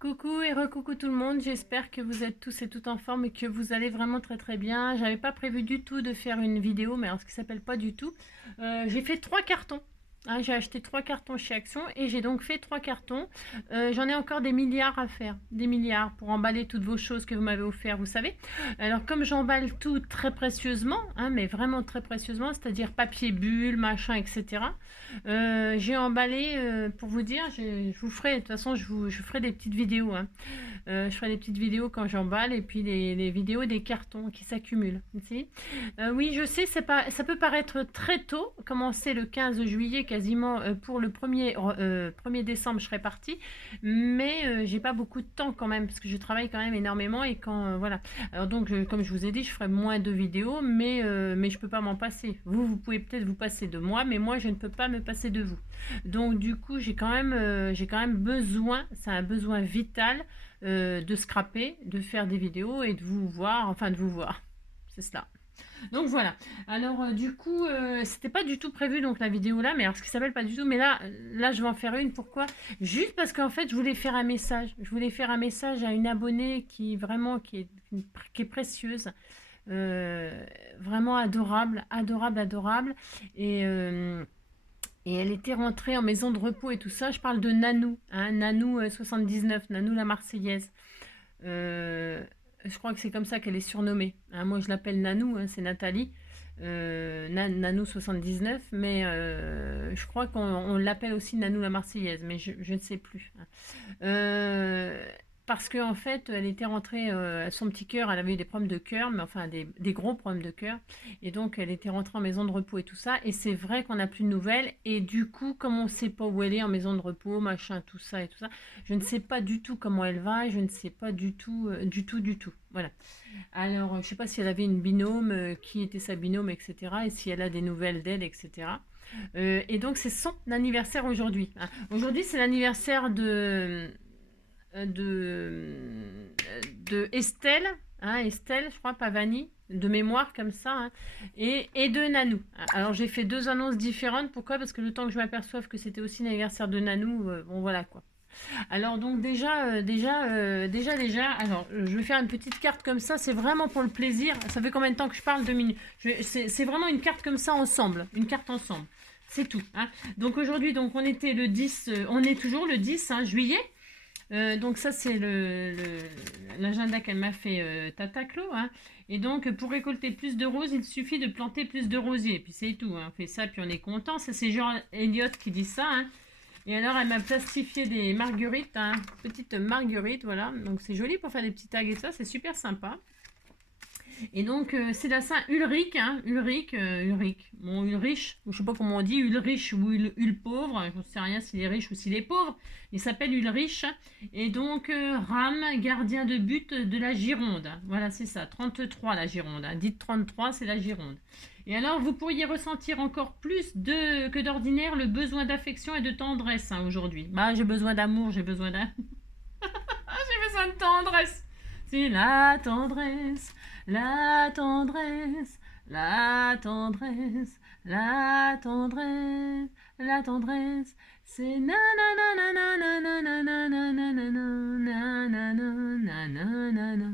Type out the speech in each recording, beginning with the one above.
Coucou et recoucou tout le monde, j'espère que vous êtes tous et toutes en forme et que vous allez vraiment très bien. J'avais pas prévu du tout de faire une vidéo, mais alors ce qui s'appelle pas du tout. J'ai fait 3 cartons. Hein, j'ai acheté 3 cartons chez Action et j'ai donc fait 3 cartons. J'en ai encore des milliards à faire, des milliards pour emballer toutes vos choses que vous m'avez offert, vous savez. Alors comme j'emballe tout très précieusement, hein, mais vraiment très précieusement, c'est-à-dire papier bulle, machin, etc. J'ai emballé, pour vous dire, je vous ferai, de toute façon, je ferai des petites vidéos. Hein. Je ferai des petites vidéos quand j'emballe et puis les vidéos des cartons qui s'accumulent. Oui, je sais, ça peut paraître très tôt, commencer le 15 juillet quasiment pour le 1er décembre, je serai partie, mais j'ai pas beaucoup de temps quand même parce que je travaille quand même énormément et voilà. Alors donc, comme je vous ai dit, je ferai moins de vidéos, mais je peux pas m'en passer. Vous pouvez peut-être vous passer de moi, mais moi, je ne peux pas me passer de vous. Donc du coup, j'ai quand même besoin, c'est un besoin vital de scraper, de faire des vidéos et de vous voir, enfin de vous voir. C'est cela. Donc voilà. Alors du coup, c'était pas du tout prévu donc la vidéo là, mais alors ce qui s'appelle pas du tout, mais là je vais en faire une. Pourquoi? Juste parce qu'en fait je voulais faire un message. Je voulais faire un message à une abonnée qui vraiment qui est précieuse, euh, vraiment adorable, adorable. Et et elle était rentrée en maison de repos et tout ça. Je parle de Nanou, hein, Nanou 79, Nanou la Marseillaise. Euh, je crois que c'est comme ça qu'elle est surnommée. Hein, moi, je l'appelle Nanou, hein, c'est Nathalie. Nanou 79, mais je crois qu'on l'appelle aussi Nanou la Marseillaise, mais je ne sais plus. Hein. Euh, Parce qu'en fait, elle était rentrée, son petit cœur, elle avait eu des problèmes de cœur, mais enfin des gros problèmes de cœur. Et donc, elle était rentrée en maison de repos et tout ça. Et c'est vrai qu'on n'a plus de nouvelles. Et du coup, comme on ne sait pas où elle est en maison de repos, machin, tout ça et tout ça, je ne sais pas du tout comment elle va. Je ne sais pas du tout, du tout. Voilà. Alors, je ne sais pas si elle avait une binôme, qui était sa binôme, etc. Et si elle a des nouvelles d'elle, etc. Et donc, c'est son anniversaire aujourd'hui. Hein. Aujourd'hui, c'est l'anniversaire de Estelle, hein, Estelle, je crois, Pavani, de mémoire comme ça, hein, et de Nanou. Alors j'ai fait 2 annonces différentes, pourquoi? Parce que le temps que je m'aperçoive que c'était aussi l'anniversaire de Nanou, bon voilà quoi. Alors donc déjà, alors je vais faire une petite carte comme ça, c'est vraiment pour le plaisir. Ça fait combien de temps que je parle? 2 minutes. C'est vraiment une carte comme ça ensemble, une carte ensemble. C'est tout. Hein. Donc aujourd'hui, donc on était le 10, on est toujours le 10 hein, juillet. Donc ça c'est l'agenda qu'elle m'a fait Tata Clo. Hein. Et donc pour récolter plus de roses, il suffit de planter plus de rosiers. Puis c'est tout. Hein. On fait ça puis on est content. Ça c'est Jean Elliott qui dit ça. Hein. Et alors elle m'a plastifié des marguerites, hein, petites marguerites, voilà. Donc c'est joli pour faire des petits tags et ça, c'est super sympa. Et donc, c'est la Saint Ulrich, hein, Ulrich. Bon, Ulrich, je sais pas comment on dit, Ulrich ou pauvre, je ne sais rien s'il est riche ou s'il est pauvre. Il s'appelle Ulrich. Et donc, Ram, gardien de but de la Gironde. Voilà, c'est ça, 33 la Gironde. Hein. Dites 33, c'est la Gironde. Et alors, vous pourriez ressentir encore plus que d'ordinaire le besoin d'affection et de tendresse hein, aujourd'hui. Bah, j'ai besoin d'amour, j'ai besoin d'un... j'ai besoin de tendresse. C'est la tendresse, la tendresse, la tendresse, la tendresse, la tendresse. C'est na na na na na na na na na na na na na na na na na na.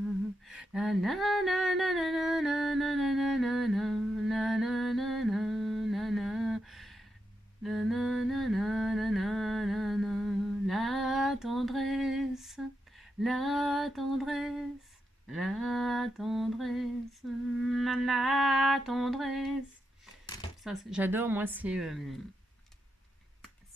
La na na na na na na na na na na na na na na na. Na na na na na na na. La tendresse. La tendresse, la tendresse, la tendresse. Ça, j'adore, moi,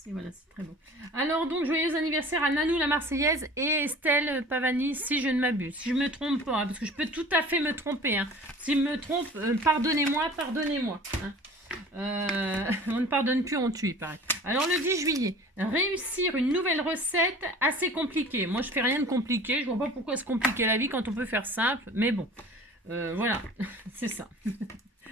voilà, c'est très beau. Alors, donc, joyeux anniversaire à Nanou la Marseillaise et Estelle Pavani, si je ne m'abuse. Si je me trompe pas, hein, parce que je peux tout à fait me tromper. Hein. Si je me trompe, pardonnez-moi, pardonnez-moi. Hein. On ne pardonne plus, on tue, il paraît. Alors le 10 juillet, réussir une nouvelle recette assez compliquée. Moi, je fais rien de compliqué. Je vois pas pourquoi se compliquer la vie quand on peut faire simple. Mais bon, voilà, c'est ça.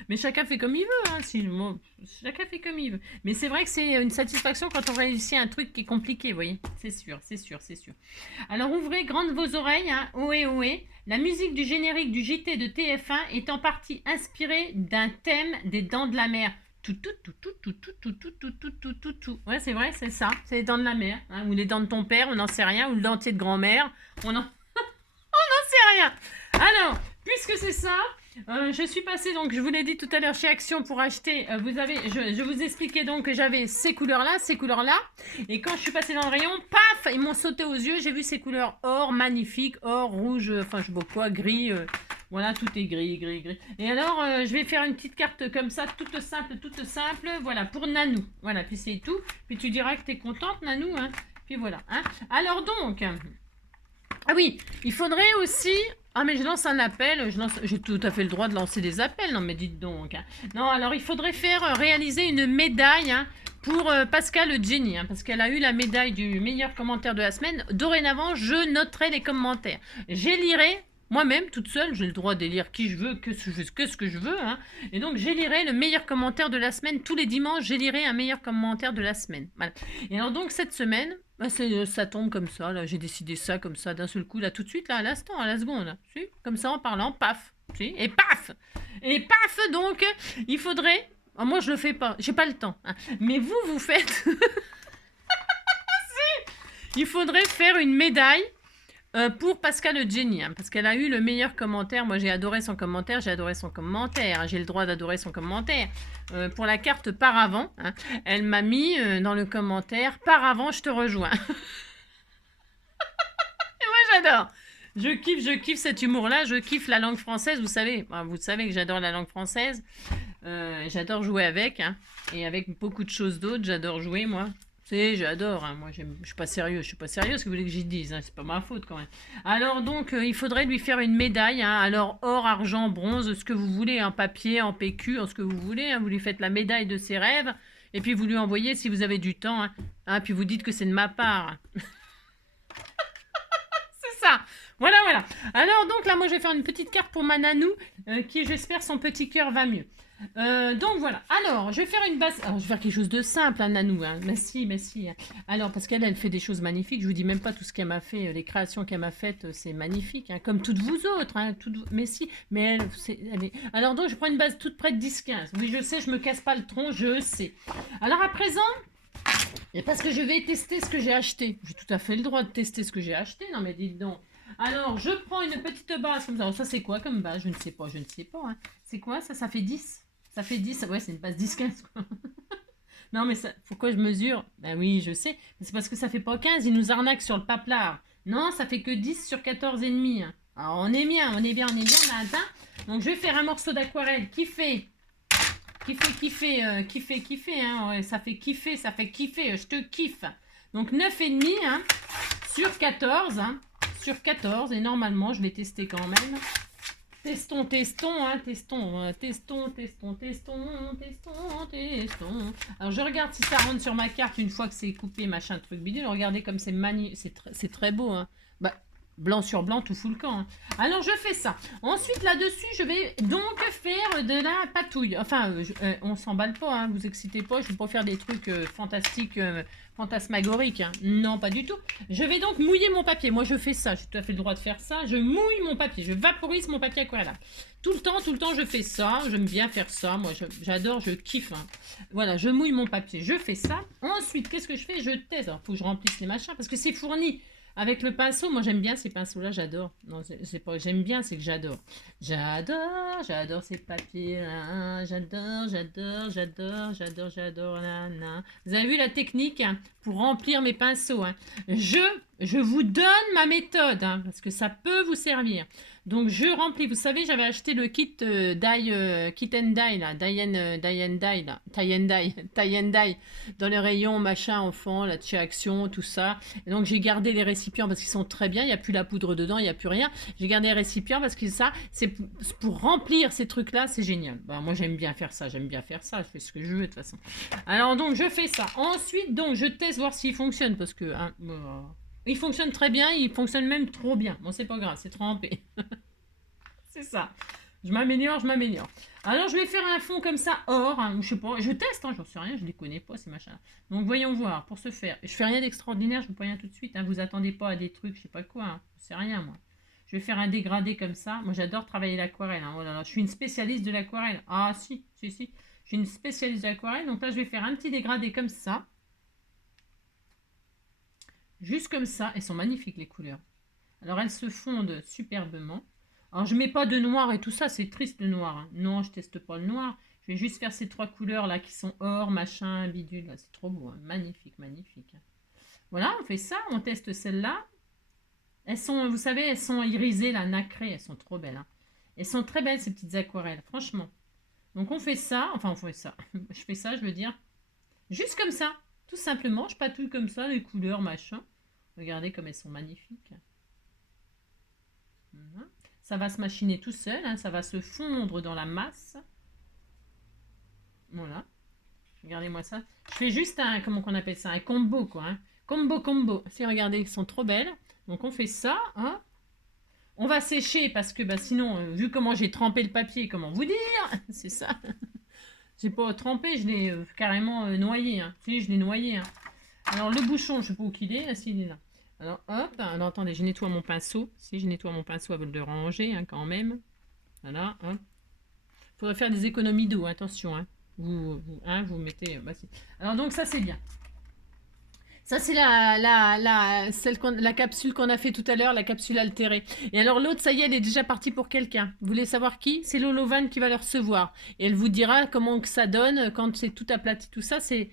Mais chacun fait comme il veut. Hein, bon, chacun fait comme il veut. Mais c'est vrai que c'est une satisfaction quand on réussit un truc qui est compliqué, vous voyez. C'est sûr, c'est sûr, c'est sûr. Alors ouvrez grandes vos oreilles. Hein, ohé, ohé. La musique du générique du JT de TF1 est en partie inspirée d'un thème des Dents de la Mer. tout. Ouais, c'est vrai, c'est ça. C'est les dents de la mère, hein, ou les dents de ton père, on n'en sait rien, ou le dentier de grand-mère, on n'en sait rien. Alors, puisque c'est ça, je suis passée, donc je vous l'ai dit tout à l'heure, chez Action pour acheter, je vous expliquais donc que j'avais ces couleurs-là, et quand je suis passée dans le rayon, paf, ils m'ont sauté aux yeux, j'ai vu ces couleurs or, magnifiques, or, rouge, enfin je sais pas quoi, gris, voilà, tout est gris. Et alors, je vais faire une petite carte comme ça, toute simple, voilà, pour Nanou. Voilà, puis c'est tout. Puis tu diras que tu es contente, Nanou, hein. Puis voilà, hein. Alors donc, ah oui, il faudrait aussi... Ah mais je lance un appel, j'ai tout à fait le droit de lancer des appels, non mais dites donc. Hein. Non, alors il faudrait réaliser une médaille, hein, pour Pascal Jenny, hein, parce qu'elle a eu la médaille du meilleur commentaire de la semaine. Dorénavant, je noterai les commentaires. J'élirai moi-même, toute seule, j'ai le droit d'élire qui je veux, que ce que je veux. Hein. Et donc, j'élirai le meilleur commentaire de la semaine. Tous les dimanches, j'élirai un meilleur commentaire de la semaine. Voilà. Et alors donc, cette semaine, bah, ça tombe comme ça. Là, j'ai décidé ça comme ça, d'un seul coup, là, tout de suite, là, à l'instant, à la seconde. Là, comme ça, en parlant, paf. Et paf. Et paf, donc, il faudrait... Oh, moi, je le fais pas. J'ai pas le temps. Hein. Mais vous faites... Il faudrait faire une médaille pour Pascal Jenny, hein, parce qu'elle a eu le meilleur commentaire. Moi, j'ai adoré son commentaire, j'ai le droit d'adorer son commentaire. Pour la carte Paravent, hein, elle m'a mis dans le commentaire Paravent, je te rejoins. Et moi, j'adore. Je kiffe cet humour-là, je kiffe la langue française. Vous savez que j'adore la langue française. J'adore jouer avec, hein, et avec beaucoup de choses d'autres, j'adore jouer, moi. J'adore, hein. Moi je suis pas sérieux, ce que vous voulez que j'y dise, hein. C'est pas ma faute quand même. Alors donc, il faudrait lui faire une médaille, hein. Alors or, argent, bronze, ce que vous voulez, en papier, en PQ, en ce que vous voulez, hein. Vous lui faites la médaille de ses rêves, et puis vous lui envoyez si vous avez du temps, hein. Hein, puis vous dites que c'est de ma part. C'est ça. Voilà. Alors donc là, moi je vais faire une petite carte pour ma nanou, qui j'espère son petit cœur va mieux. Donc voilà, alors je vais faire une base. Alors je vais faire quelque chose de simple, hein, Nanou. Hein. Merci. Alors, parce qu'elle fait des choses magnifiques. Je vous dis même pas tout ce qu'elle m'a fait, les créations qu'elle m'a faites, c'est magnifique, hein, comme toutes vous autres. Hein, mais si, mais elle est... Alors donc je prends une base toute près de 10-15. Oui, je sais, je me casse pas le tronc, je sais. Alors à présent, et parce que je vais tester ce que j'ai acheté. J'ai tout à fait le droit de tester ce que j'ai acheté. Non mais dites donc. Alors je prends une petite base comme ça. Alors, ça c'est quoi comme base? Je ne sais pas. Hein. C'est quoi ça? Ça fait 10. Ça fait 10, ouais, c'est une base 10-15, quoi. Non, mais ça, pourquoi je mesure? Ben oui, je sais. Mais c'est parce que ça fait pas 15, ils nous arnaquent sur le paplard. Non, ça fait que 10 sur 14 et demi. Hein. Alors, on est bien, on a atteint. Donc, je vais faire un morceau d'aquarelle qui fait, hein. Ouais, ça fait kiffer, je te kiffe. Donc, 9 et demi, hein, sur 14, hein, et normalement, je vais tester quand même. Testons. Alors, je regarde si ça rentre sur ma carte une fois que c'est coupé, machin, truc bidule. Regardez comme c'est c'est très beau, hein. Bah, blanc sur blanc, tout fout le camp. Hein. Alors, je fais ça. Ensuite, là-dessus, je vais donc faire de la patouille. Enfin, on s'emballe pas, hein, vous excitez pas. Je ne vais pas faire des trucs fantastiques, fantasmagoriques. Hein. Non, pas du tout. Je vais donc mouiller mon papier. Moi, je fais ça. J'ai tout à fait le droit de faire ça. Je mouille mon papier. Je vaporise mon papier aquarellable. Tout le temps, je fais ça. J'aime bien faire ça. Moi, j'adore, je kiffe. Hein. Voilà, je mouille mon papier. Je fais ça. Ensuite, qu'est-ce que je fais? Je teste. Alors, il faut que je remplisse les machins parce que c'est fourni. Avec le pinceau, moi j'aime bien ces pinceaux-là, j'adore. Non, c'est pas j'aime bien, c'est que j'adore. J'adore ces papiers-là. J'adore. Nan. Vous avez vu la technique, hein, pour remplir mes pinceaux, hein. Je vous donne ma méthode, hein, parce que ça peut vous servir. Donc je remplis. Vous savez, j'avais acheté le kit Kit and Dye, là, Tie and Dye, dans les rayons machin enfant, là, de chez Action, tout ça. Et donc j'ai gardé les récipients parce qu'ils sont très bien. Il n'y a plus la poudre dedans, il n'y a plus rien. J'ai gardé les récipients parce que ça, c'est pour remplir ces trucs-là, c'est génial. Bah, moi j'aime bien faire ça. Je fais ce que je veux de toute façon. Alors donc je fais ça. Ensuite, donc je teste voir s'il fonctionne parce que. Hein, il fonctionne très bien, il fonctionne même trop bien. Bon, c'est pas grave, c'est trempé. C'est ça. Je m'améliore. Alors, je vais faire un fond comme ça, or, hein, je sais pas, je teste, hein, j'en sais rien, je les connais pas, ces machins. Donc, voyons voir, pour ce faire. Je fais rien d'extraordinaire, je vous préviens tout de suite, hein, vous attendez pas à des trucs, je sais pas quoi, hein, je sais rien, moi. Je vais faire un dégradé comme ça. Moi, j'adore travailler l'aquarelle, hein, oh là là, je suis une spécialiste de l'aquarelle. Ah, si. Je suis une spécialiste d'aquarelle. Donc là, je vais faire un petit dégradé comme ça. Juste comme ça. Elles sont magnifiques, les couleurs. Alors, elles se fondent superbement. Alors, je mets pas de noir et tout ça. C'est triste, le noir. Hein. Non, je teste pas le noir. Je vais juste faire ces 3 couleurs-là qui sont or, machin, bidule. C'est trop beau. Hein. Magnifique, magnifique. Voilà, on fait ça. On teste celle-là. Elles sont, vous savez, elles sont irisées, là, nacrées. Elles sont trop belles. Hein. Elles sont très belles, ces petites aquarelles. Franchement. Donc, on fait ça. Enfin, on fait ça. Je fais ça, je veux dire. Juste comme ça. Tout simplement. Je patouille comme ça, les couleurs, machin. Regardez comme elles sont magnifiques. Ça va se machiner tout seul, hein, ça va se fondre dans la masse. Voilà. Regardez-moi ça. Je fais juste un, comment on appelle ça, un combo, quoi. Hein. Combo. Si, regardez, elles sont trop belles. Donc, on fait ça. Hein. On va sécher parce que, bah, sinon, vu comment j'ai trempé le papier, comment vous dire, c'est ça. J'ai pas trempé, je l'ai carrément noyé. Hein. Si, je l'ai noyé. Hein. Alors, le bouchon, je sais pas où qu'il est. Ah, si, il est là. Alors, hop. Alors, attendez, je nettoie mon pinceau. Si, je nettoie mon pinceau avant de le ranger, hein, quand même. Voilà, hop. Il faudrait faire des économies d'eau, attention. Hein. Vous mettez... Bah, si. Alors, donc, ça, c'est bien. Ça, c'est la capsule qu'on a fait tout à l'heure, la capsule altérée. Et alors, l'autre, ça y est, elle est déjà partie pour quelqu'un. Vous voulez savoir qui? C'est Lolovan qui va le recevoir. Et elle vous dira comment que ça donne quand c'est tout aplati. Tout ça, c'est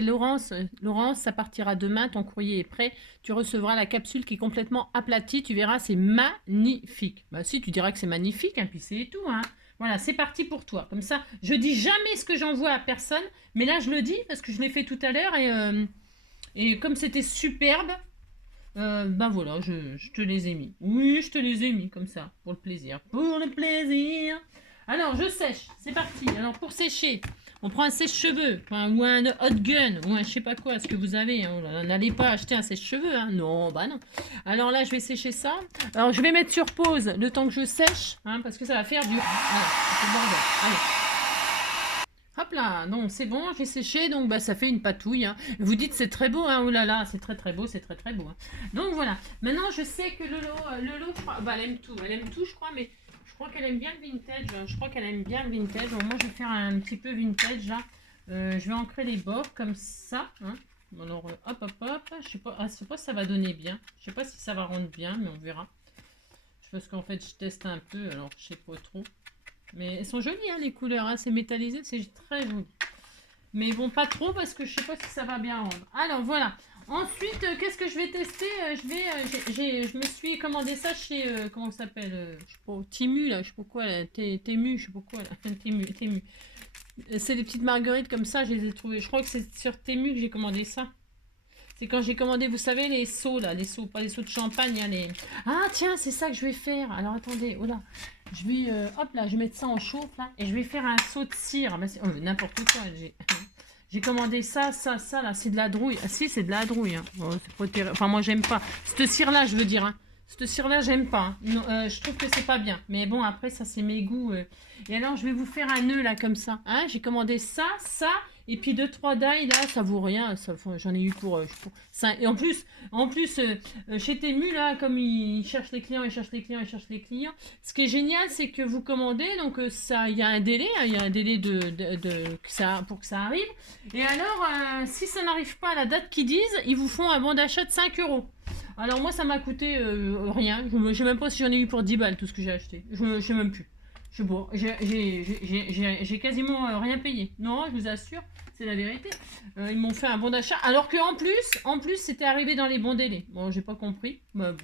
Laurence. Laurence, ça partira demain. Ton courrier est prêt. Tu recevras la capsule qui est complètement aplatie. Tu verras, c'est magnifique. Bah si, tu diras que c'est magnifique, hein, puis c'est tout. Hein. Voilà, c'est parti pour toi. Comme ça, je dis jamais ce que j'envoie à personne. Mais là, je le dis parce que je l'ai fait tout à l'heure et comme c'était superbe, ben voilà, je te les ai mis. Oui, je te les ai mis comme ça, pour le plaisir. Pour le plaisir. Alors, je sèche. C'est parti. Alors, pour sécher, on prend un sèche-cheveux, ou un hot gun, ou un je sais pas quoi, ce que vous avez. Hein. N'allez pas acheter un sèche-cheveux. Hein. Non, bah non. Alors là, je vais sécher ça. Alors, je vais mettre sur pause le temps que je sèche, hein, parce que ça va faire du... Voilà, c'est le bordel. Allez. Hop là, donc c'est bon, j'ai séché, donc bah, ça fait une patouille. Hein. Vous dites c'est très beau, hein, oh là là, c'est très beau, c'est très beau. Hein. Donc voilà, maintenant je sais que Lolo je crois, bah, elle aime tout, je crois, mais je crois qu'elle aime bien le vintage. Je crois qu'elle aime bien le vintage, donc moi je vais faire un petit peu vintage là. Je vais ancrer les bords comme ça. Hein. Alors hop, je sais pas si ça va donner bien, je sais pas si ça va rendre bien, mais on verra. Parce qu'en fait je teste un peu, alors je sais pas trop. Mais elles sont jolies, hein, les couleurs. Hein, c'est métallisé, c'est très joli. Mais bon, pas trop parce que je sais pas si ça va bien rendre. Alors, voilà. Ensuite, qu'est-ce que je vais tester? Je me suis commandé ça chez... comment ça s'appelle? Je sais pas, Timu, là. Je sais pas quoi. Tému, je sais pas quoi. Là. Tému. C'est des petites marguerites comme ça, je les ai trouvées. Je crois que c'est sur Tému que j'ai commandé ça. C'est quand j'ai commandé, vous savez, les seaux, là. Les seaux, pas les seaux de champagne. Hein, les... Ah, tiens, c'est ça que je vais faire. Alors, attendez. Oh là. Je vais, hop là, je vais mettre ça en chauffe là, et je vais faire un seau de cire. Ben, n'importe quoi. J'ai commandé ça, là, c'est de la drouille. Ah si, c'est de la drouille. Hein. Oh, enfin, moi, j'aime pas. Cette cire-là, je veux dire. Hein. Cette cire-là, j'aime pas. Hein. Non, je trouve que c'est pas bien. Mais bon, après, ça, c'est mes goûts. Et alors, je vais vous faire un nœud là, comme ça. Hein. J'ai commandé ça, et puis 2-3 dailles là, ça vaut rien. J'en ai eu pour ça. Et en plus chez Temu là, comme ils cherchent les clients, ce qui est génial, c'est que vous commandez, donc ça, il y a un délai, hein, il y a un délai pour que ça arrive. Et alors, si ça n'arrive pas à la date qu'ils disent, ils vous font un bon d'achat de 5 €. Alors moi, ça m'a coûté rien. Je sais même pas si j'en ai eu pour 10 balles tout ce que j'ai acheté. Je sais même plus. Je sais pas, j'ai quasiment rien payé. Non, je vous assure, c'est la vérité. Ils m'ont fait un bon d'achat. Alors qu'en plus, c'était arrivé dans les bons délais. Bon, j'ai pas compris. Bah,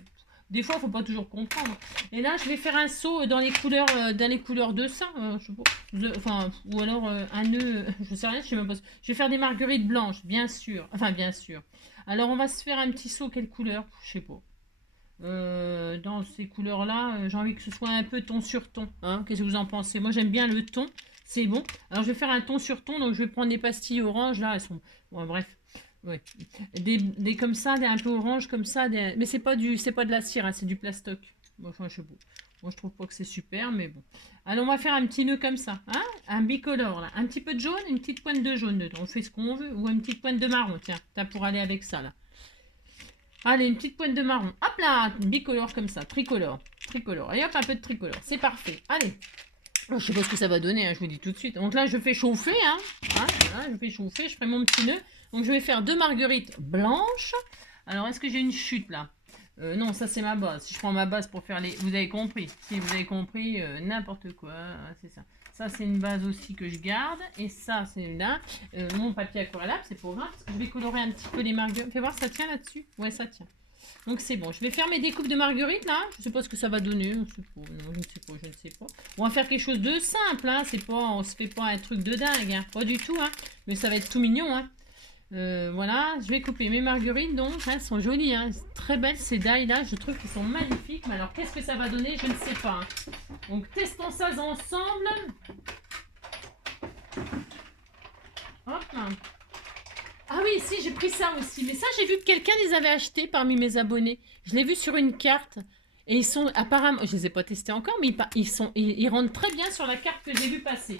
des fois, faut pas toujours comprendre. Et là, je vais faire un seau dans les couleurs de ça. Je sais pas. Enfin, ou alors un nœud. Je sais rien, je sais même pas. Je vais faire des marguerites blanches, bien sûr. Enfin, bien sûr. Alors, on va se faire un petit seau. Quelle couleur? Je sais pas. Dans ces couleurs là, j'ai envie que ce soit un peu ton sur ton, hein. Qu'est-ce que vous en pensez? Moi j'aime bien le ton, c'est bon. Alors je vais faire un ton sur ton, donc je vais prendre des pastilles orange là, elles sont bon, bref, ouais. Des comme ça, des un peu orange comme ça, mais c'est pas de la cire, hein, c'est du plastoc. Bon, enfin, je sais pas. Moi je trouve pas que c'est super, mais bon. Alors on va faire un petit nœud comme ça, hein, un bicolore là, un petit peu de jaune, une petite pointe de jaune dedans, on fait ce qu'on veut, ou une petite pointe de marron, tiens, t'as pour aller avec ça là. Allez, une petite pointe de marron. Hop là, bicolore comme ça, tricolore. Et hop, un peu de tricolore. C'est parfait. Allez, Je sais pas ce que ça va donner, hein, je vous dis tout de suite. Donc là, je fais chauffer, hein. Voilà, je fais chauffer, je ferai mon petit nœud. Donc je vais faire 2 marguerites blanches. Alors, est-ce que j'ai une chute là? Non, ça c'est ma base. Si je prends ma base pour faire les... Vous avez compris. Si vous avez compris, n'importe quoi, c'est ça. Ça, c'est une base aussi que je garde. Et ça, c'est là. Mon papier aquarellable, c'est pour grave, parce que je vais colorer un petit peu les marguerites. Fais voir, ça tient là-dessus? Ouais, ça tient. Donc c'est bon, je vais faire mes découpes de marguerites là. Je ne sais pas ce que ça va donner. Je ne sais pas. Non, je ne sais pas. On va faire quelque chose de simple. Hein. C'est pas, on se fait pas un truc de dingue. Hein. Pas du tout. Hein. Mais ça va être tout mignon. Hein. Voilà, je vais couper mes marguerites. Donc elles sont jolies. Hein. Très belles ces dailles là. Je trouve qu'elles sont magnifiques. Mais alors qu'est-ce que ça va donner? Je ne sais pas. Hein. Donc testons ça ensemble. Hop là. Ah oui, si, j'ai pris ça aussi. Mais ça, j'ai vu que quelqu'un les avait achetés parmi mes abonnés. Je l'ai vu sur une carte. Et ils sont apparemment... Je ne les ai pas testés encore, mais ils rentrent très bien sur la carte que j'ai vu passer.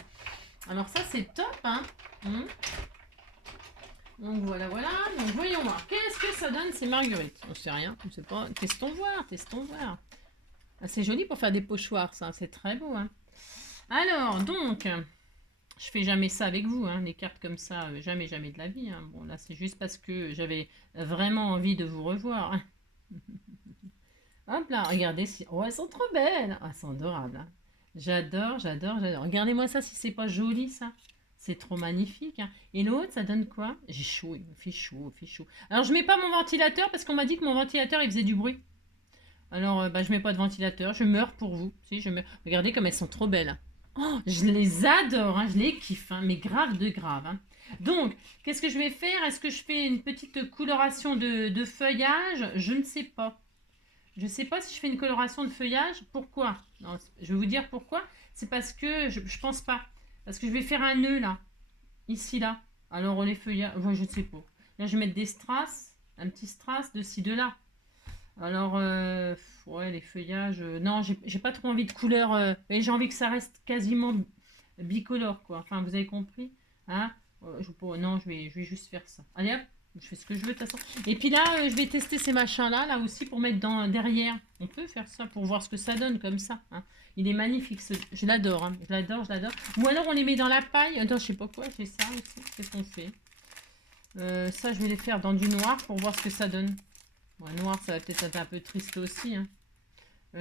Alors ça, c'est top, hein. Donc voilà, voilà. Donc voyons voir. Qu'est-ce que ça donne ces marguerites? On ne sait rien. On ne sait pas. Testons voir, testons voir. Ah, c'est joli pour faire des pochoirs, ça. C'est très beau, hein. Alors, donc... Je fais jamais ça avec vous, hein, les cartes comme ça, jamais, jamais de la vie. Hein. Bon, là, c'est juste parce que j'avais vraiment envie de vous revoir. Hein. Hop là, regardez. Oh, elles sont trop belles. Oh, elles sont adorables. Hein. J'adore, j'adore, j'adore. Regardez-moi ça, si c'est pas joli, ça. C'est trop magnifique. Hein. Et l'autre, ça donne quoi? J'ai chaud, il me fait chaud, il fait chaud. Alors, je mets pas mon ventilateur parce qu'on m'a dit que mon ventilateur, il faisait du bruit. Alors, je mets pas de ventilateur. Je meurs pour vous. Si, je meurs. Regardez comme elles sont trop belles. Hein. Oh, je les adore, hein, je les kiffe, hein, mais grave de grave. Hein. Donc, qu'est-ce que je vais faire? Est-ce que je fais une petite coloration de feuillage? Je ne sais pas. Je ne sais pas si je fais une coloration de feuillage. Pourquoi? Non, je vais vous dire pourquoi. C'est parce que je ne pense pas. Parce que je vais faire un nœud là. Ici, là. Alors, les feuillages... Ouais, je ne sais pas. Là, je vais mettre des strass. Un petit strass de ci, de là. Alors, ouais, les feuillages... non, j'ai pas trop envie de couleur... mais j'ai envie que ça reste quasiment bicolore, quoi. Enfin, vous avez compris, hein? Non, je vais juste faire ça. Allez, hop, je fais ce que je veux, de toute façon. Et puis là, je vais tester ces machins-là, là aussi, pour mettre derrière. On peut faire ça, pour voir ce que ça donne, comme ça. Hein. Il est magnifique, je l'adore, hein. Je l'adore, je l'adore. Ou alors, on les met dans la paille. Attends, je sais pas quoi, je fais ça aussi. Qu'est-ce qu'on fait? Ça, je vais les faire dans du noir, pour voir ce que ça donne. Bon, noir, ça va peut-être être un peu triste aussi. Hein.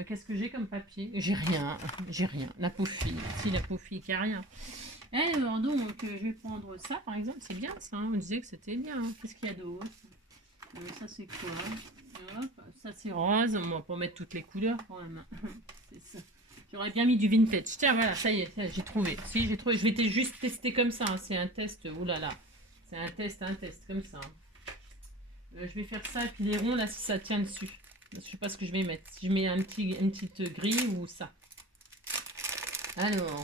Qu'est-ce que j'ai comme papier? J'ai rien. J'ai rien. La pauvre-fille. Si, la pauvre-fille qui a rien. Alors, donc, je vais prendre ça, par exemple. C'est bien, ça. Hein. On disait que c'était bien. Hein. Qu'est-ce qu'il y a d'autre? Ça, c'est quoi? Hop, ça, c'est rose. On va pas mettre toutes les couleurs, quand même. C'est ça. J'aurais bien mis du vintage. Tiens, voilà, ça y est, j'ai trouvé. Si, j'ai trouvé. Je vais juste tester comme ça. Hein. C'est un test. Ouh là là. C'est un test, comme ça. Hein. Je vais faire ça et puis les ronds là si ça tient dessus. Je sais pas ce que je vais mettre. Si je mets une petite grille ou ça. Alors.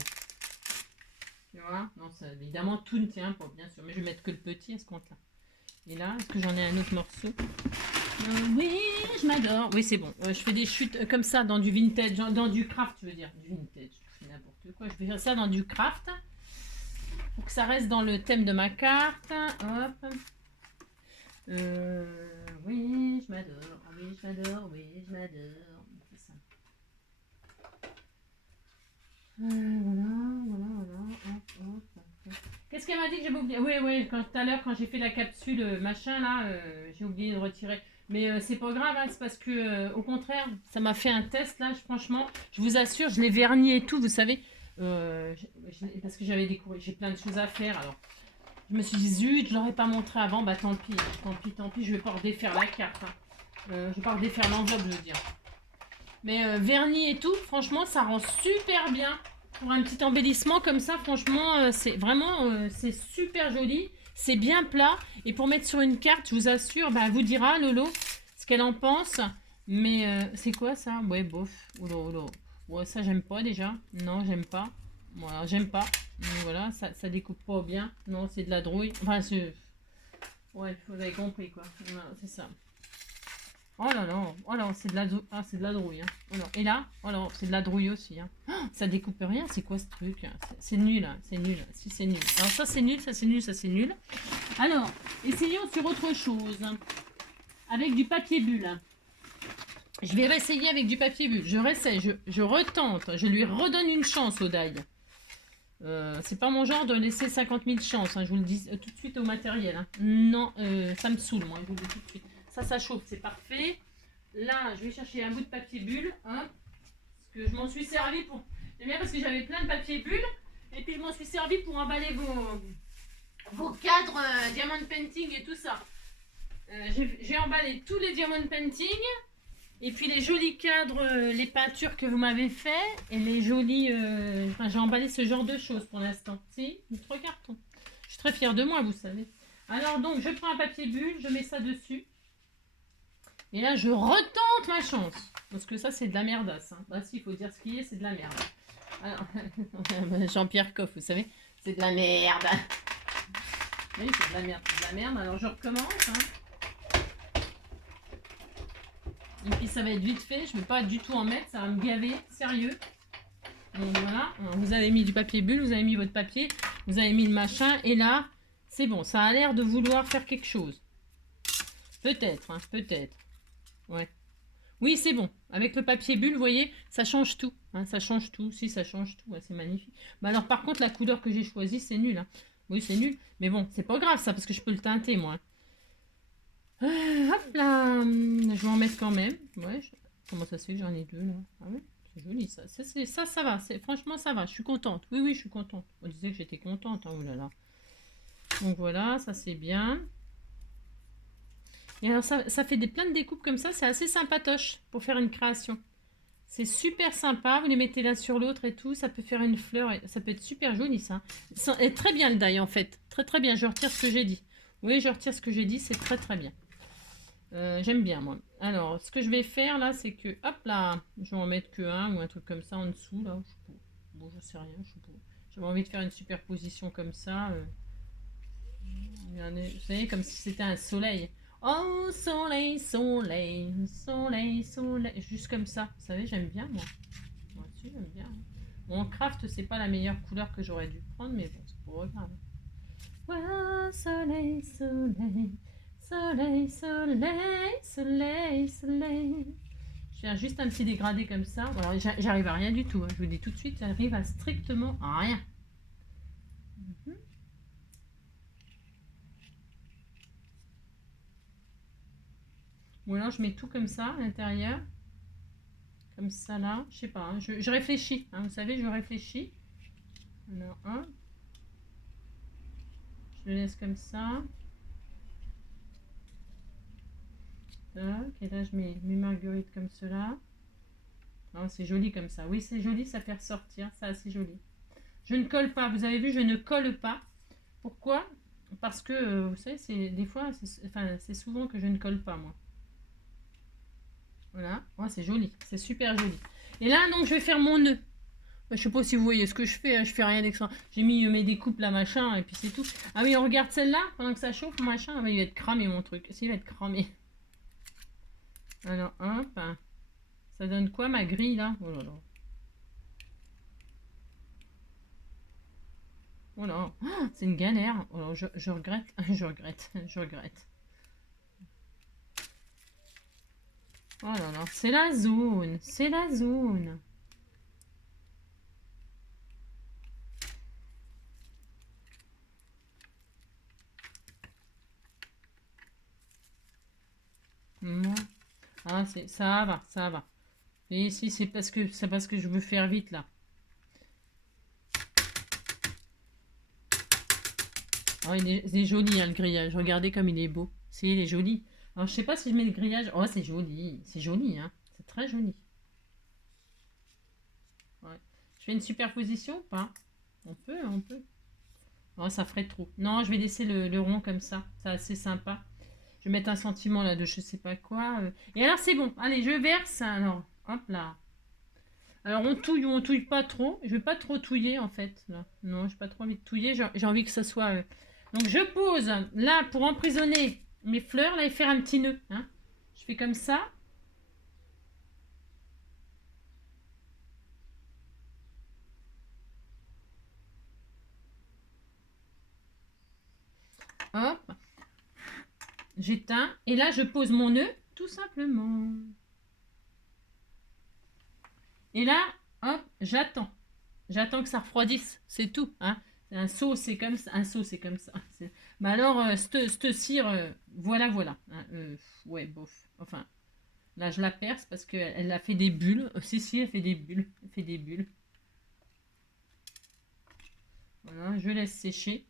Tu vois? Non, ça, évidemment tout ne tient pas bien sûr. Mais je vais mettre que le petit à ce compte là. Et là, est-ce que j'en ai un autre morceau? Oui, je m'adore. Oui, c'est bon. Je fais des chutes comme ça dans du vintage, dans du craft, je veux dire. Du vintage, je fais n'importe quoi. Je vais faire ça dans du craft. Pour que ça reste dans le thème de ma carte. Hop. Oui, je m'adore, oui, je m'adore, oui, je m'adore. C'est ça. Voilà, voilà, voilà. Hop, hop. Qu'est-ce qu'elle m'a dit que j'avais oublié? Oui, oui, tout à l'heure, quand j'ai fait la capsule machin, là, j'ai oublié de retirer. Mais c'est pas grave, hein, c'est parce que, au contraire, ça m'a fait un test, là, franchement. Je vous assure, je l'ai verni et tout, vous savez. Parce que j'avais découvert, j'ai plein de choses à faire, alors. Je me suis dit, zut, je l'aurais pas montré avant, bah tant pis, je vais pas redéfaire la carte. Hein. Je vais pas redéfaire l'enveloppe, je veux dire. Mais vernis et tout, franchement, ça rend super bien. Pour un petit embellissement comme ça, franchement, c'est vraiment, c'est super joli. C'est bien plat. Et pour mettre sur une carte, je vous assure, bah, elle vous dira, Lolo, ce qu'elle en pense. Mais c'est quoi ça? Ouais, bof. Oula, oula. Ouais, ça, j'aime pas déjà. Non, j'aime pas. Voilà, j'aime pas. Mais voilà, ça découpe pas bien. Non, c'est de la drouille. Enfin, c'est... Ouais, vous avez compris, quoi. C'est ça. Oh là là. Oh là, c'est de la, c'est de la drouille. Hein. Oh là. Et là, oh là, c'est de la drouille aussi. Hein. Oh, ça découpe rien. C'est quoi ce truc? C'est nul. Hein. C'est nul. Si, c'est nul. Alors ça, c'est nul. Ça, c'est nul. Ça, c'est nul. Alors, essayons sur autre chose. Avec du papier bulle. Je vais réessayer avec du papier bulle. Je réessaye. Je retente. Je lui redonne une chance au die. C'est pas mon genre de laisser 50 000 chances, hein, je vous le dis tout de suite au matériel. Hein. Non, ça me saoule, moi, je vous le dis tout de suite. Ça chauffe, c'est parfait. Là, je vais chercher un bout de papier bulle, hein, parce que je m'en suis servi pour... J'aime bien parce que j'avais plein de papier bulle, et puis je m'en suis servi pour emballer vos cadres diamond painting et tout ça. J'ai emballé tous les diamond painting. Et puis les jolis cadres, les peintures que vous m'avez fait, et les jolis... Enfin, j'ai emballé ce genre de choses pour l'instant. Si, 3 cartons. Je suis très fière de moi, vous savez. Alors donc, je prends un papier bulle, je mets ça dessus. Et là, je retente ma chance. Parce que ça, c'est de la merdasse. Hein. Bah si, il faut dire ce qui est, c'est de la merde. Alors, Jean-Pierre Coff, vous savez, c'est de la merde. Oui, c'est de la merde, c'est de la merde. Alors, je recommence, hein. Et puis ça va être vite fait, je ne vais pas du tout en mettre, ça va me gaver, sérieux. Donc voilà, alors, vous avez mis du papier bulle, vous avez mis votre papier, vous avez mis le machin, et là, c'est bon, ça a l'air de vouloir faire quelque chose. Peut-être, hein, peut-être. Ouais. Oui, c'est bon. Avec le papier bulle, vous voyez, ça change tout. Hein, ça change tout, si ça change tout, ouais, c'est magnifique. Bah alors par contre, la couleur que j'ai choisie, c'est nul. Hein. Oui, c'est nul, mais bon, c'est pas grave ça, parce que je peux le teinter, moi. Hop là, je vais en mettre quand même. Ouais, comment ça se fait que j'en ai deux là? Ah oui, c'est joli ça. Ça va. Franchement, ça va. Je suis contente. Oui, oui, je suis contente. On disait que j'étais contente. Hein, oh là là. Donc voilà, ça c'est bien. Et alors ça fait plein de découpes comme ça. C'est assez sympatoche pour faire une création. C'est super sympa. Vous les mettez l'un sur l'autre et tout. Ça peut faire une fleur. Ça peut être super joli ça. Et très bien le die en fait. Très très bien. Je retire ce que j'ai dit. Oui, je retire ce que j'ai dit. C'est très très bien. J'aime bien moi. Alors, ce que je vais faire là, c'est que, hop là, je vais en mettre que un ou un truc comme ça en dessous là. Bon, je sais rien. J'avais envie de faire une superposition comme ça. Regardez, vous savez, comme si c'était un soleil. Oh, soleil, soleil, soleil, soleil. Juste comme ça. Vous savez, j'aime bien moi. Moi aussi, j'aime bien. Bon, craft, c'est pas la meilleure couleur que j'aurais dû prendre, mais bon, c'est pas grave. Voilà, soleil, soleil. Soleil, soleil, soleil, soleil. Je vais faire juste un petit dégradé comme ça. Alors, j'arrive à rien du tout. Hein. Je vous dis tout de suite, j'arrive à strictement à rien. Ou alors, je mets tout comme ça à l'intérieur. Comme ça, là. Je sais pas. Hein. Je réfléchis. Hein. Vous savez, je réfléchis. Alors, un. Je le laisse comme ça. Et là, je mets mes marguerites comme cela. Oh, c'est joli comme ça. Oui, c'est joli, ça fait ressortir. C'est assez joli. Je ne colle pas. Vous avez vu, je ne colle pas. Pourquoi? Parce que, vous savez, c'est des fois, c'est souvent que je ne colle pas, moi. Voilà. Oh, c'est joli. C'est super joli. Et là, donc, je vais faire mon nœud. Je sais pas si vous voyez ce que je fais. Hein, je fais rien d'extra. J'ai mis mes découpes là, machin, et puis c'est tout. Ah oui, on regarde celle-là pendant que ça chauffe, machin. Ah, il va être cramé, mon truc. Il va être cramé. Alors, hop. Ça donne quoi, ma grille, là? Oh là là. Oh là, oh, c'est une galère. Oh là, je regrette, je regrette, je regrette. Oh là là, c'est la zone, c'est la zone. Non. Ah, ça va, ça va. Et ici, c'est parce que je veux faire vite là. Oh, il est joli hein, le grillage. Regardez comme il est beau. Si, il est joli. Alors, je sais pas si je mets le grillage. Oh, c'est joli. C'est joli, hein. C'est très joli. Ouais. Je fais une superposition ou pas? On peut, on peut. Oh, ça ferait trop. Non, je vais laisser le rond comme ça. C'est assez sympa. Je vais mettre un sentiment là de je sais pas quoi. Et alors, c'est bon. Allez, je verse. Alors, hop là. Alors, on touille ou on touille pas trop. Je vais pas trop touiller en fait. Là. Non, j'ai pas trop envie de touiller. J'ai envie que ça soit... Donc, je pose là pour emprisonner mes fleurs là et faire un petit nœud. Hein. Je fais comme ça. Hop. J'éteins. Et là, je pose mon nœud tout simplement. Et là, hop, j'attends. J'attends que ça refroidisse, c'est tout. Hein. Un seau, c'est comme ça. Un seau, c'est comme ça. Mais alors, cette cire, voilà, voilà. Hein, ouais, bof. Enfin, là, je la perce parce qu'elle a fait des bulles. Si, elle fait des bulles. Elle fait des bulles. Voilà, je laisse sécher.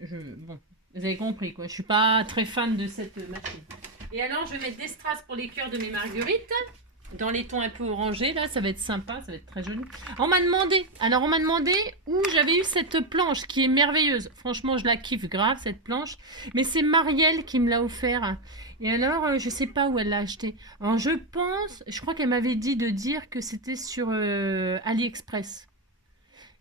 Bon, vous avez compris, quoi. Je suis pas très fan de cette machine. Et alors, je vais mettre des strass pour les cœurs de mes marguerites. Dans les tons un peu orangés, là, ça va être sympa, ça va être très joli. On m'a demandé où j'avais eu cette planche qui est merveilleuse. Franchement, je la kiffe grave, cette planche. Mais c'est Marielle qui me l'a offert. Et alors, je sais pas où elle l'a acheté. Alors, je crois qu'elle m'avait dit de dire que c'était sur AliExpress.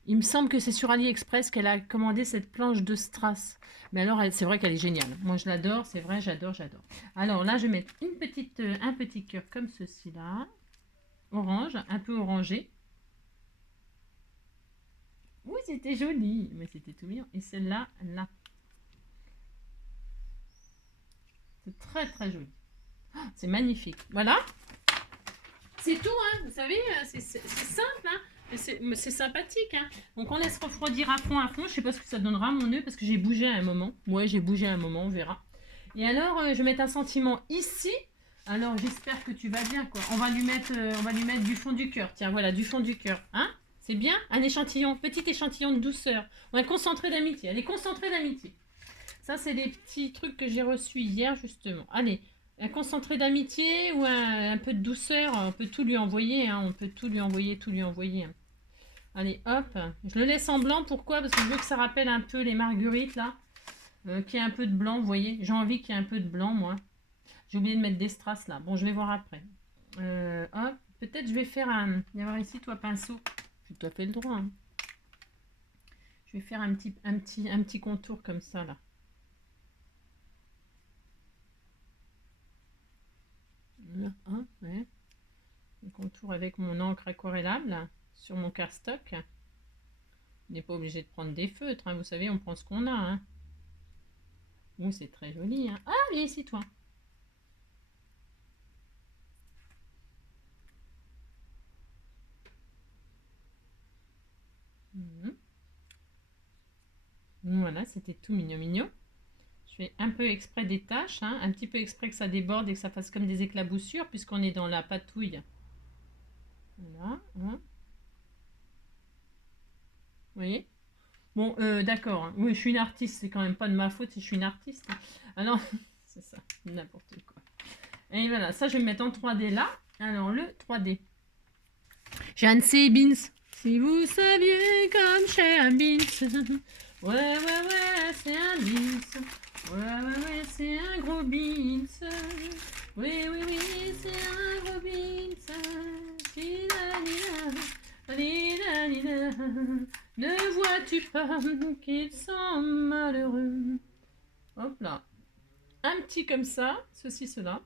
Il me semble que c'est sur AliExpress qu'elle a commandé cette planche de strass. Mais alors, c'est vrai qu'elle est géniale. Moi, je l'adore, c'est vrai, j'adore. Alors là, je vais mettre un petit cœur comme ceci là. Orange, un peu orangé. Oui, c'était joli, mais c'était tout mignon. Et celle-là, là. C'est très, très joli. Oh, c'est magnifique. Voilà. C'est tout, hein. Vous savez, c'est simple, hein. C'est sympathique, hein. Donc on laisse refroidir à fond. Je sais pas ce que ça donnera mon nœud parce que j'ai bougé à un moment. Ouais, j'ai bougé à un moment, on verra. Et alors, je vais mettre un sentiment ici. Alors j'espère que tu vas bien, quoi. On va lui mettre du fond du cœur. Tiens, voilà, du fond du cœur, hein. C'est bien. Un échantillon, petit échantillon de douceur. Ou un concentré d'amitié. Allez, concentré d'amitié. Ça, c'est des petits trucs que j'ai reçus hier, justement. Allez, un concentré d'amitié ou un peu de douceur. On peut tout lui envoyer, hein. On peut tout lui envoyer. Allez, hop. Je le laisse en blanc. Pourquoi? Parce que je veux que ça rappelle un peu les marguerites, là. Qu'il y ait un peu de blanc, vous voyez. J'ai envie qu'il y ait un peu de blanc, moi. J'ai oublié de mettre des strass, là. Bon, je vais voir après. Hop. Peut-être je vais faire un... Viens voir ici, toi, pinceau. Tu t'as fait le droit, hein. Je vais faire un petit contour comme ça, là. Là, hein, ouais. Un contour avec mon encre aquarellable là, sur mon cardstock. On n'est pas obligé de prendre des feutres, hein, vous savez, on prend ce qu'on a. Hein. Ouh, c'est très joli. Hein. Ah, viens ici, toi. Voilà, c'était tout mignon. Je fais un peu exprès des taches, hein, un petit peu exprès que ça déborde et que ça fasse comme des éclaboussures, puisqu'on est dans la patouille. Voilà. Hein. Vous voyez? Bon, d'accord. Hein. Oui, je suis une artiste. C'est quand même pas de ma faute si je suis une artiste. Alors, c'est ça, n'importe quoi. Et voilà, ça, je vais me mettre en 3D là. Alors, le 3D. J'ai un de ces beans. Si vous saviez comme j'ai un beans. Ouais, c'est un beans. Ouais, c'est un gros beans. Oui, c'est un gros beans. Ne vois-tu pas qu'ils sont malheureux? Hop là. Un petit comme ça, ceci, cela.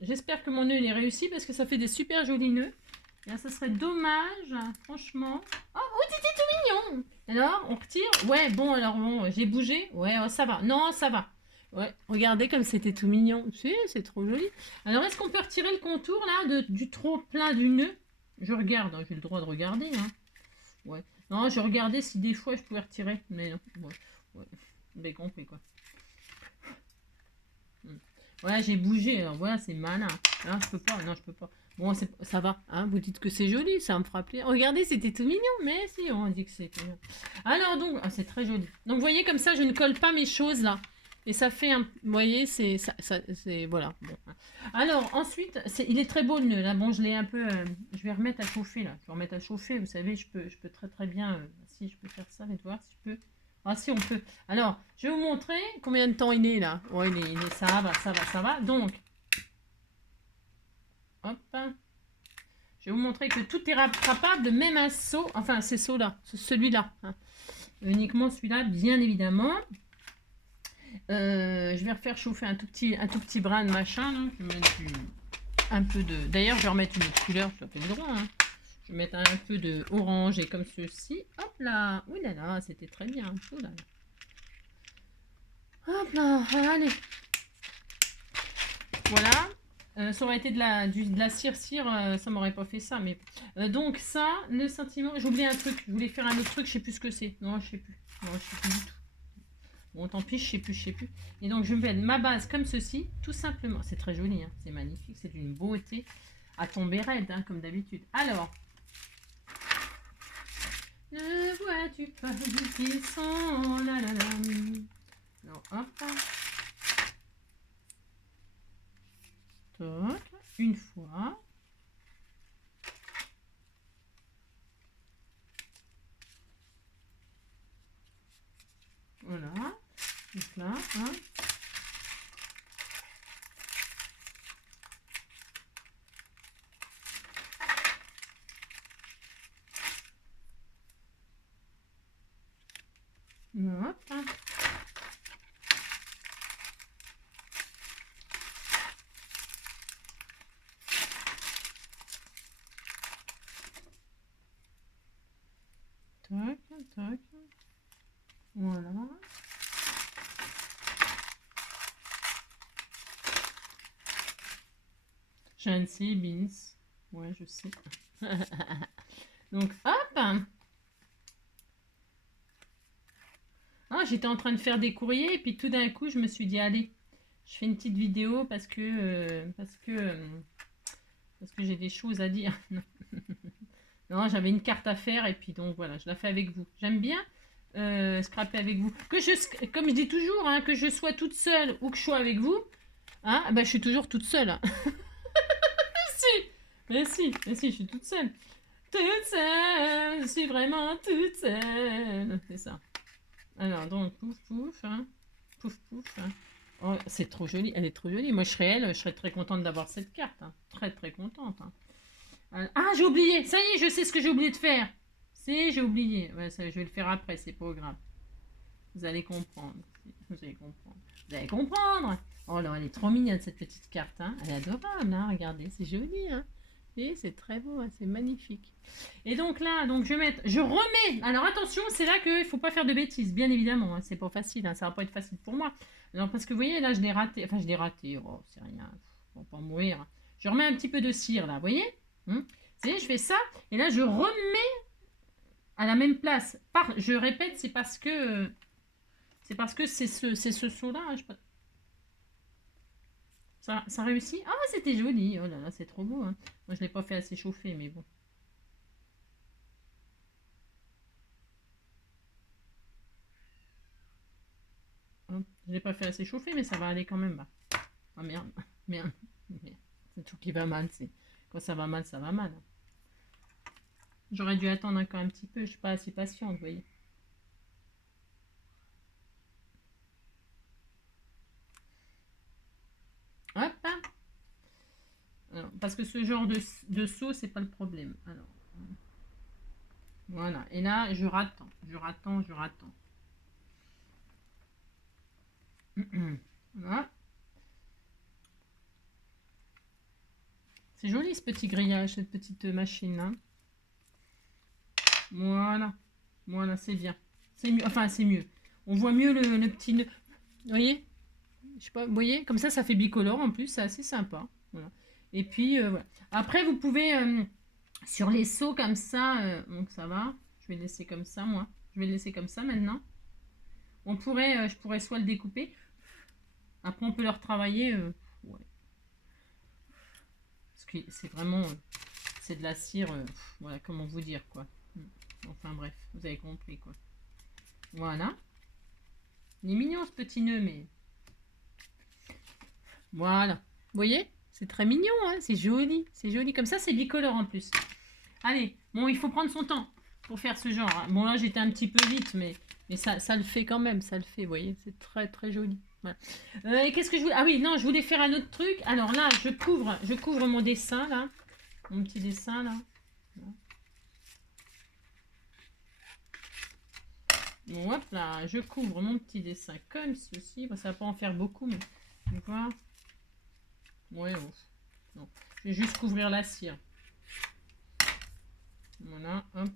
J'espère que mon nœud est réussi parce que ça fait des super jolis nœuds. Et ça serait dommage, franchement. Oh, c'était tout mignon. Alors, on retire. Ouais, bon, alors bon, j'ai bougé. Ouais, oh, ça va. Non, ça va. Ouais, regardez comme c'était tout mignon. C'est trop joli. Alors, est-ce qu'on peut retirer le contour, là, du trop plein du nœud? Je regarde, hein, j'ai le droit de regarder. Hein. Ouais. Non, je regardais si des fois je pouvais retirer. Mais non. Ouais. Vous avez compris, quoi. Ouais, j'ai bougé. Alors, voilà, c'est malin. Non, je peux pas. Non, je peux pas. Bon, ça va, hein, vous dites que c'est joli, ça me fera plaisir. Regardez, c'était tout mignon, mais si, on dit que c'est mignon. Alors donc, c'est très joli. Donc, vous voyez, comme ça, je ne colle pas mes choses, là. Et ça fait un... Vous voyez, c'est... Voilà. Bon. Alors, ensuite, il est très beau, le nœud, là. Bon, je l'ai un peu... je vais remettre à chauffer, là. Je vais remettre à chauffer, vous savez, je peux très, très bien... si, je peux faire ça, et voir si je peux... Ah, si, on peut. Alors, je vais vous montrer combien de temps il est, là. Ouais, ça va. Donc... Hop. Je vais vous montrer que tout est rattrapable, même un seau. Enfin, ces seaux-là, celui-là. Hein. Uniquement celui-là, bien évidemment. Je vais refaire chauffer un tout petit brin de machin. Là. Je vais mettre un peu de... D'ailleurs, je vais remettre une autre couleur, ça fait le droit. Hein. Je vais mettre un peu de orange et comme ceci. Hop là. Ouh là là, c'était très bien. Ouh là là. Hop là, allez. Voilà. Ça aurait été de la cire, ça m'aurait pas fait ça. Mais donc ça, le sentiment, j'ai oublié un truc. Je voulais faire un autre truc, je sais plus ce que c'est. Non, je sais plus. Non, je sais plus du tout. Bon, tant pis, je sais plus, je sais plus. Et donc, je vais mettre ma base comme ceci, tout simplement. C'est très joli, hein, c'est magnifique, c'est d'une beauté à tomber raide, hein, comme d'habitude. Alors, ne vois-tu pas qu'ils sont là là là. Non, hop. Toc, une fois. Voilà. Donc là, hein. Hop. Tac, tac. Voilà. Chancy Beans. Ouais, je sais. Donc, hop. Ah, j'étais en train de faire des courriers et puis tout d'un coup, je me suis dit, allez, je fais une petite vidéo parce que j'ai des choses à dire. Non, j'avais une carte à faire et puis donc voilà, je la fais avec vous. J'aime bien scraper avec vous. Comme je dis toujours, hein, que je sois toute seule ou que je sois avec vous, hein, bah, je suis toujours toute seule. Hein. Si, mais si, je suis toute seule. Toute seule, je suis vraiment toute seule. C'est ça. Alors, donc, pouf, pouf, hein. Pouf, pouf, hein. Oh, c'est trop joli, elle est trop jolie. Moi, je serais elle, je serais très contente d'avoir cette carte. Hein. Très, très contente. Hein. Ah, j'ai oublié. Ça y est, je sais ce que j'ai oublié de faire. J'ai oublié. Ouais, ça, je vais le faire après, c'est pas grave. Vous allez comprendre. Vous allez comprendre. Vous allez comprendre. Oh là, elle est trop mignonne, cette petite carte. Hein. Elle est adorable, hein. Regardez, c'est joli. Hein. Et c'est très beau, hein. C'est magnifique. Et donc là, donc je remets. Alors attention, c'est là qu'il ne faut pas faire de bêtises, bien évidemment. Hein. C'est pas facile, hein. Ça va pas être facile pour moi. Alors parce que vous voyez, là, je l'ai raté. Enfin, je l'ai raté. Oh, c'est rien. On va pas mourir. Je remets un petit peu de cire, là, vous voyez je fais ça. Et là, je remets à la même place. Je répète, c'est parce que c'est ce saut-là. Hein, ça réussit. Ah, c'était joli. Oh là là, c'est trop beau. Hein. Moi, je ne l'ai pas fait assez chauffer, mais bon. Hein, je ne l'ai pas fait assez chauffer, mais ça va aller quand même. Bah. Ah merde, merde, merde. C'est tout qui va mal. Quand ça va mal, ça va mal. J'aurais dû attendre encore un petit peu. Je ne suis pas assez patiente, vous voyez. Hop. Alors, parce que ce genre de saut, c'est pas le problème. Alors, voilà. Et là, je rattends. Voilà. C'est joli ce petit grillage, cette petite machine. Hein. Voilà. Voilà, c'est bien. C'est mieux. Enfin, c'est mieux. On voit mieux le petit nœud. Vous voyez? Je sais pas, vous voyez? Comme ça fait bicolore en plus. C'est assez sympa. Voilà. Et puis, voilà. Après, vous pouvez, sur les seaux comme ça, donc ça va. Je vais le laisser comme ça, moi. Je vais le laisser comme ça maintenant. Je pourrais soit le découper. Après, on peut le retravailler. Ouais. Parce que c'est vraiment, c'est de la cire, voilà, comment vous dire, quoi. Enfin bref, vous avez compris, quoi. Voilà. Il est mignon ce petit nœud, mais... Voilà. Vous voyez? C'est très mignon, hein, c'est joli. C'est joli. Comme ça, c'est bicolore en plus. Allez, bon, il faut prendre son temps pour faire ce genre. Hein. Bon, là, j'étais un petit peu vite, mais ça le fait quand même. Ça le fait, vous voyez? C'est très, très joli. Voilà. Et qu'est-ce que je voulais... Ah oui, non, je voulais faire un autre truc. Alors là, je couvre mon dessin, là. Mon petit dessin, là. Bon, hop là, je couvre mon petit dessin comme ceci. Bon, ça va pas en faire beaucoup, mais tu vois. Ouais, oh. Non. Je vais juste couvrir la cire. Voilà, hop.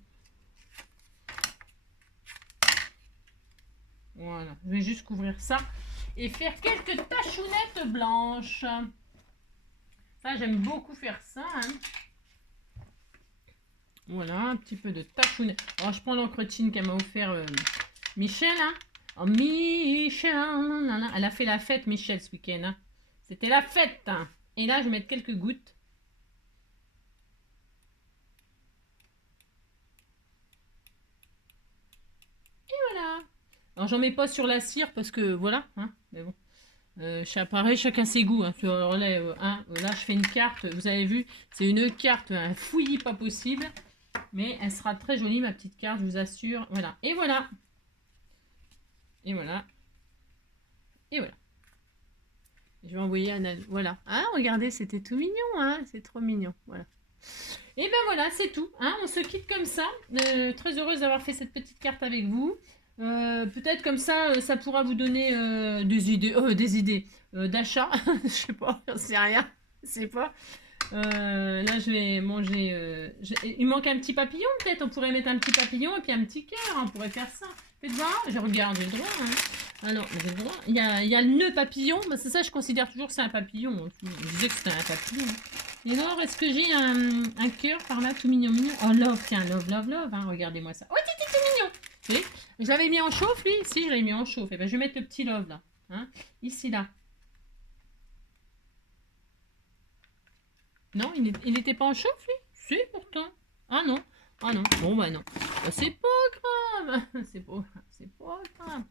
Voilà, je vais juste couvrir ça et faire quelques tachounettes blanches. Ça, j'aime beaucoup faire ça. Hein. Voilà, un petit peu de tachoune. Alors, je prends l'encretine qu'elle m'a offert Michel. Hein. Oh, Michel. Elle a fait la fête, Michel, ce week-end. Hein. C'était la fête. Hein. Et là, je vais mettre quelques gouttes. Et voilà. Alors, j'en mets pas sur la cire parce que voilà. Hein. Mais bon. Pareil, chacun ses goûts. Hein. Alors là, là, je fais une carte. Vous avez vu, c'est une carte, un fouillis pas possible. Mais elle sera très jolie, ma petite carte, je vous assure. Voilà. Et voilà. Et voilà. Et voilà. Je vais envoyer un... Voilà. Ah, regardez, c'était tout mignon. Hein. C'est trop mignon. Voilà. Et ben voilà, c'est tout. Hein. On se quitte comme ça. Très heureuse d'avoir fait cette petite carte avec vous. Peut-être comme ça, ça pourra vous donner des idées d'achat. Je sais pas, j'en sais rien. Je sais pas. Là, je vais manger. Il manque un petit papillon, peut-être. On pourrait mettre un petit papillon et puis un petit cœur. On pourrait faire ça. Faites voir. Je regarde, j'ai le droit. Hein. Alors, j'ai le droit. Il y a le nœud papillon. Bah, c'est ça, je considère toujours que c'est un papillon. Je disais que c'était un papillon. Et alors, est-ce que j'ai un cœur par là, tout mignon, mignon? Oh, love, tiens, love, love, love. Hein. Regardez-moi ça. Oh, c'est tout mignon. Vous voyez, je l'avais mis en chauffe, lui. Si, je l'avais mis en chauffe. Et ben, je vais mettre le petit love là. Hein. Ici, là. Non, il n'était pas en chauffe, lui? Si, pourtant. Ah non. Ah non. Bon, bah non. Bah, c'est pas grave. C'est pas grave.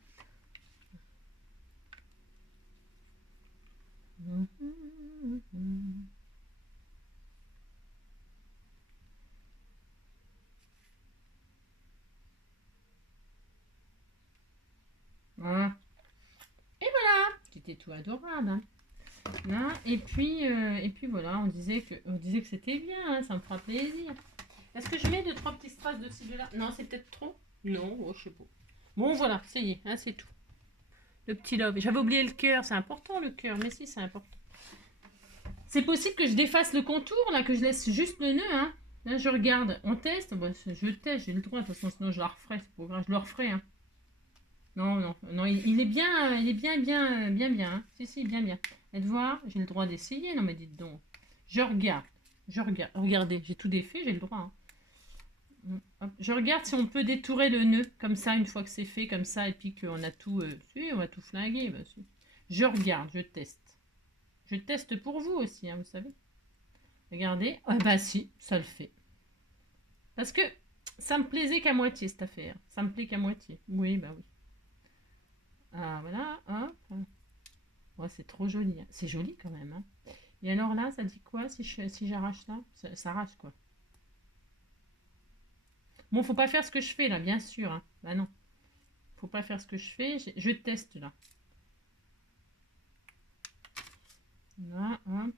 Voilà. Et voilà. C'était tout adorable. Hein. Là, et puis voilà, on disait que c'était bien, hein, ça me fera plaisir. Est-ce que je mets 2-3 petits strass de ci, de là? Non, c'est peut-être trop. Non, oh, je sais pas. Bon, voilà, ça y est, hein, c'est tout. Le petit love. J'avais oublié le cœur, c'est important le cœur, mais si, c'est important. C'est possible que je défasse le contour, là, que je laisse juste le nœud, hein. Là, je regarde, on teste. Bon, je teste, j'ai le droit, de toute façon, sinon je la referai, c'est pas grave, je le referai, hein. Non, non, non, il est bien, bien, hein. Si, bien, bien. Et de voir, j'ai le droit d'essayer, non mais dites donc. Je regarde, regardez, j'ai tout défait, j'ai le droit, hein. Hop, je regarde si on peut détourer le nœud, comme ça, une fois que c'est fait, comme ça, et puis qu'on a tout, si, on va tout flinguer, bah, si. Je regarde, je teste. Je teste pour vous aussi, hein, vous savez. Regardez, ah bah si, ça le fait. Parce que ça me plaisait qu'à moitié, cette affaire. Ça me plaît qu'à moitié. Oui, bah oui. Ah, voilà, hop. Ouais, c'est trop joli. Hein. C'est joli quand même. Hein. Et alors là, ça dit quoi si j'arrache là? Ça arrache quoi. Bon, faut pas faire ce que je fais là, bien sûr. Hein. Bah non. Faut pas faire ce que je fais. Je teste là. Là, hop.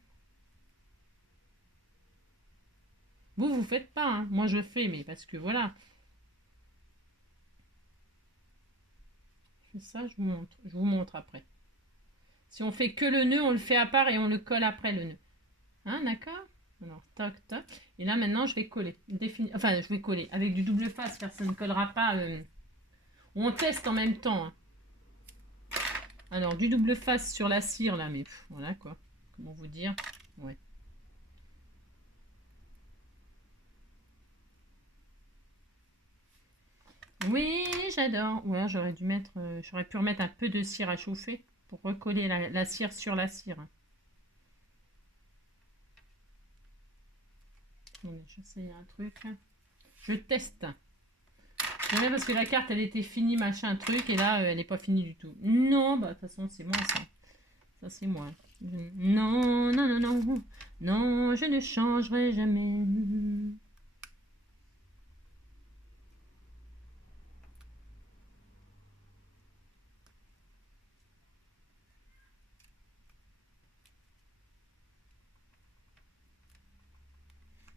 Vous faites pas. Hein. Moi, je fais, mais parce que voilà. Je fais ça, je vous montre. Je vous montre après. Si on fait que le nœud, on le fait à part et on le colle après le nœud. Hein, d'accord? Alors, toc, toc. Et là, maintenant, je vais coller. Enfin, je vais coller. Avec du double face, personne ne collera pas. On teste en même temps. Hein. Alors, du double face sur la cire, là, mais voilà, quoi. Comment vous dire? Ouais. Oui, j'adore. Ouais, j'aurais dû mettre... j'aurais pu remettre un peu de cire à chauffer pour recoller la cire sur la cire. J'essaye un truc. Je teste. C'est bien parce que la carte, elle était finie, machin, truc, et là, elle n'est pas finie du tout. Non, bah, de toute façon, c'est moi, ça. Ça, c'est moi. Non, non, non, non. Non, je ne changerai jamais.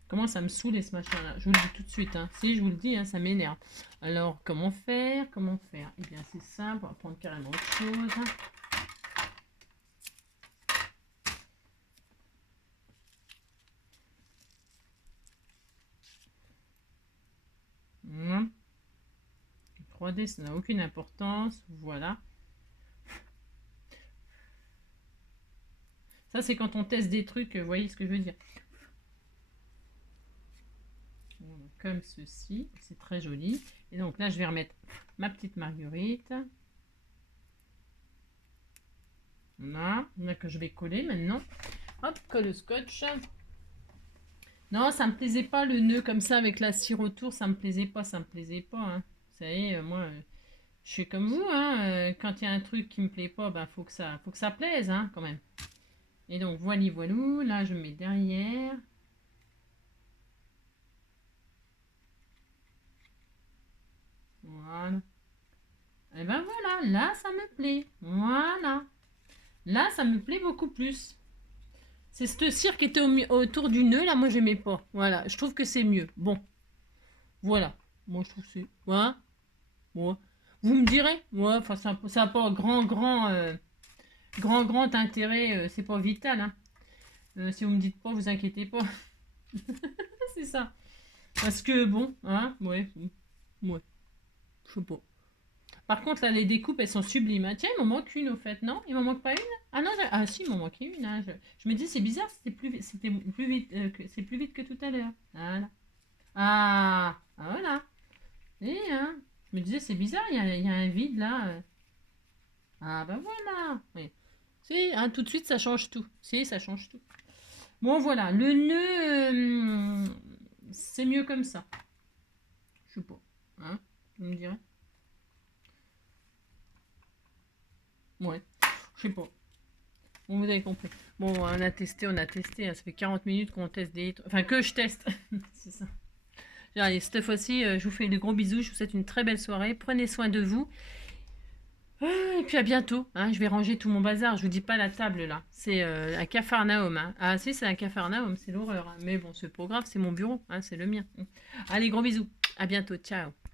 Comment ça me saoule ce machin-là? Je vous le dis tout de suite. Hein. Si, je vous le dis, hein, ça m'énerve. Alors, comment faire? Eh bien, c'est simple. On va prendre carrément autre chose. Hum. 3D, ça n'a aucune importance. Voilà. Ça, c'est quand on teste des trucs, vous voyez ce que je veux dire. Voilà, comme ceci, c'est très joli. Et donc là, je vais remettre ma petite marguerite. Voilà, là que je vais coller maintenant. Hop, colle au scotch. Non, ça me plaisait pas le nœud comme ça avec la cire autour, ça me plaisait pas, hein. Vous savez, moi, je suis comme vous, hein. Quand il y a un truc qui me plaît pas, ben faut que ça plaise, hein, quand même. Et donc voilà, voilou, là je mets derrière. Voilà. Et ben voilà, là ça me plaît. Voilà. Là ça me plaît beaucoup plus. C'est cette cire qui était autour du nœud, là, moi j'aimais pas. Voilà, je trouve que c'est mieux. Bon, voilà. Moi je trouve que c'est... Voilà. Bon. Vous me direz, ouais, enfin ça n'a pas grand intérêt, c'est pas vital, hein. Si vous me dites pas, vous inquiétez pas. C'est ça. Parce que bon, hein, ouais, ouais, je sais pas. Par contre, là, les découpes, elles sont sublimes, hein. Tiens, il m'en manque une, au fait, non? Il m'en manque pas une? Ah non, ah si, il m'en manquait une, hein. Je me dis, c'est bizarre, c'était plus vite, c'est plus vite que tout à l'heure. Voilà. Voilà. Et, hein, je me disais, c'est bizarre, il y a un vide, là. Ah, bah voilà. Oui. Si, hein, tout de suite, ça change tout. Si, ça change tout. Bon, voilà, le nœud, c'est mieux comme ça. Je sais pas. Hein, vous me direz. Ouais, je sais pas. Bon, vous avez compris. Bon, on a testé, hein. Ça fait 40 minutes qu'on teste des... Enfin, que je teste. C'est ça. Allez, cette fois-ci, je vous fais de gros bisous. Je vous souhaite une très belle soirée. Prenez soin de vous. Et puis à bientôt, hein. Je vais ranger tout mon bazar. Je vous dis pas la table là. C'est un Capharnaüm, hein. Ah si, c'est un Capharnaüm, c'est l'horreur, hein. Mais bon, c'est pas grave, c'est mon bureau, hein, c'est le mien. Allez, gros bisous. À bientôt. Ciao.